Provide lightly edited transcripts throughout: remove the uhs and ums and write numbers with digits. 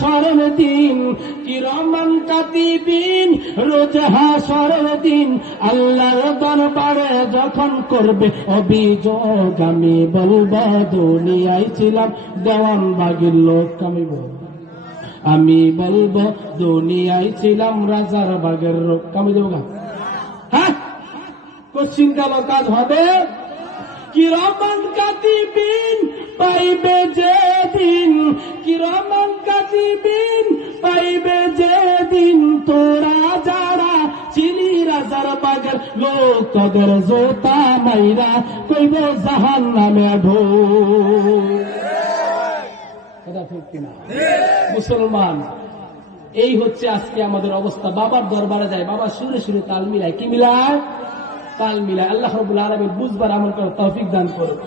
হাসরের দিন কিরামান কাতিবিন, রোজ হাসরের দিন আল্লাহর দরবারে যখন করবে অভিযোগ, আমি বলবো দুনিয়ায় ছিলাম দেওয়ানবাগির লোক। আমি বলবো দুনিয়ায় ছিলাম রাজার বাগের লোক। আমি দেবো গা, হ্যাঁ, কোশ্চিন কাল কাজ হবে। কিরামান কাতিবিন পাইবে যেদিন, কিরামান কাতিবিন পাইবে যেদিন, তোরা যারা চিলি রাজার বাগের লোক তোদের জোতা মাইরা কইব জাহান্নামে ঢোক। মুসলমান, এই হচ্ছে আজকে আমাদের অবস্থা। বাবার দরবারে যায়, বাবা সুরে সুরে তাল মিলায়। কি মিলায়? তাল মিলায়। আল্লাহ রাব্বুল আলামিন বুঝবার আমল করার তৌফিক দান করুন।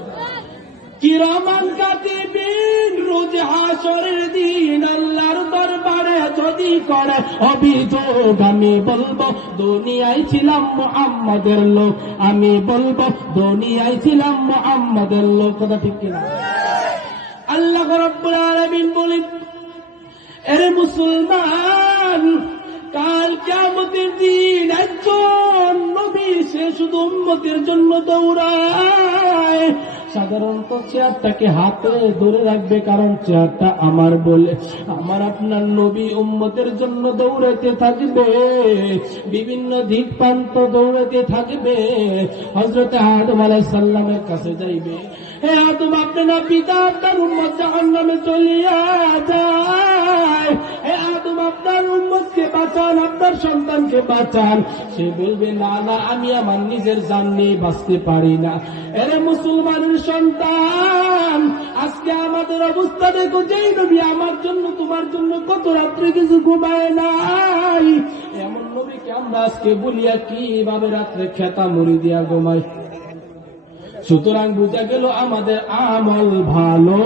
কিরামান কাতিবিন, রোজ হাসরের দিন আল্লাহর দরবারে যদি করে অভিযোগ, আমি বলবো দুনিয়ায় ছিলাম মুহাম্মাদের লোক। আমি বলবো দুনিয়ায় ছিলাম মুহাম্মাদের লোক। কথা ঠিক কিনা? আল্লাহ রাব্বুল আলামিন বলেন, এরে মুসলমান, কাল কিয়ামতের দিন একজন নবী সে শুধু উম্মতের জন্য দৌড়ায়। সাধারণত চেয়ারটাকে হাতে ধরে রাখবে, কারণ চেয়ারটা আমার বলে। আমার আপনার নবী উম্মতের জন্য দৌড়াতে থাকবে, বিভিন্ন দিক প্রান্ত দৌড়াতে থাকবে। হযরত আদম আলাইহিস সালামের কাছে যাইবে, হে আদম, আপনার পিতা আপনার উম্মত জাহান্নামে চলিয়া যায়, হে আদম আপনার উম্মতকে বাঁচান, আপনার সন্তানকে বাঁচান। সে বলবে, না না, আমি আমার নিজের জান নিয়ে বাঁচতে পারি না। এরে মুসলমানের সন্তান, আজকে আমাদের অবস্থা দেখো। যেই নবী আমার জন্য তোমার জন্য কত রাত্রে কিছু ঘুমায় নাই, এমন নবীকে আমরা আজকে বলিয়া কিভাবে রাত্রে খেতা মুড়ি দিয়া ঘুমাই। সুতরাং বুঝা গেল আমাদের আমল ভালো।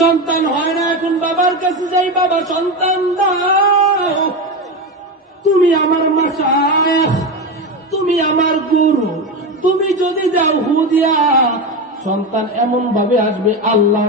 সন্তান হয় না, এখন বাবার কাছে যাই, বাবা সন্তান দাও। তুমি আমার মাশায়েখ, তুমি আমার গুরু, তুমি যদি যাও হু দিয়া, সন্তান এমন ভাবে আসবে আল্লাহ